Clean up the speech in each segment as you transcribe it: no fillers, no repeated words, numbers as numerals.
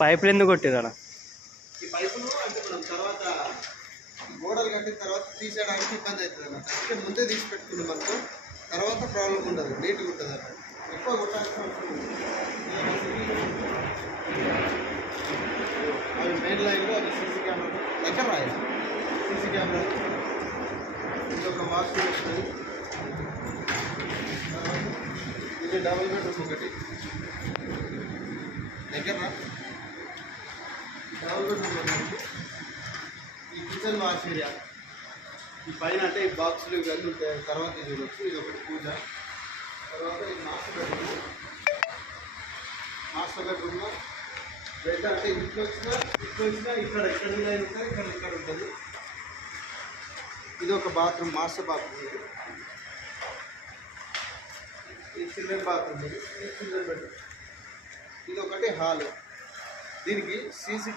పైపులు ఎందుకు కొట్టిరా? ఈ పైపులు అంటే మనం తర్వాత గోడలు కట్టిన తర్వాత తీసేయడానికి ఇబ్బంది అవుతుంది అన్నమాట. అంటే ముందే తీసి పెట్టుకున్నాం అనుకో, తర్వాత ప్రాబ్లం ఉండదు, నీట్గా ఉంటుంది అన్నమాట. ఎక్కువ కొట్టాల్సిన అవసరం ఉంది. అవి మెయిన్ లైన్లో అవి సీసీ కెమెరా దగ్గర రాయాలి. సీసీ కెమెరా ఇది ఒక వాష్రూమ్ వస్తుంది. ఇది డబుల్ బెడ్రూమ్ ఒకటి దగ్గర డబుల్ బెడ్రూమ్ ఒకటి. ఈ కిచెన్ వాష్ ఏరియా ఈ పైన అంటే ఈ బాక్సులు ఇవన్నీ ఉంటాయి. తర్వాత ఇది చూడవచ్చు. ఇది ఒకటి పూజ. తర్వాత ఇది మాస్టర్ బెడ్రూమ్. మాస్టర్ బెడ్రూమ్లో బెడ్ అంటే ఇంట్లో వచ్చినా ఇక్కడ లైన్ ఉంటుంది, ఇక్కడ ఉంటుంది. ఇది ఒక బాత్రూమ్, మాస్టర్ బాత్రూమ్. ఇది చిల్డ్రన్ బాత్రూమ్. ఇది చిల్డ్రన్ బెడ్రూమ్. ఇది ఒకటి హాల్. దీనికి సీసీ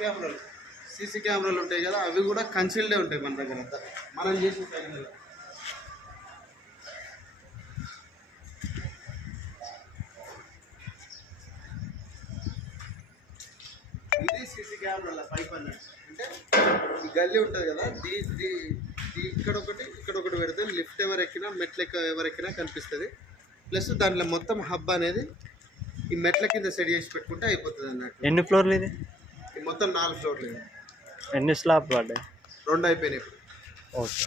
కెమెరాలు ఉంటాయి కదా, అవి కూడా కన్సిల్డే ఉంటాయి మన దగ్గర అంతా మనం చేసిన టైంలో. ఇది సీసీ కెమెరాల 500 అంటే ఈ గల్లీ ఉంటుంది కదా, ఇక్కడ ఒకటి పెడితే లిఫ్ట్ ఎవరెక్కినా మెట్ల ఎవరెక్కినా కనిపిస్తుంది. ప్లస్ దాంట్లో మొత్తం హబ్ అనేది ఈ మెట్ల కింద సెట్ చేసి పెట్టుకుంటే అయిపోతుంది అన్నట్టు. ఎన్ని ఫ్లోర్లు ఇది? మొత్తం 4 ఫ్లోర్లు. ఎన్ని స్లాబ్ పడ్డాయి? 2 అయిపోయినాయి. ఓకే.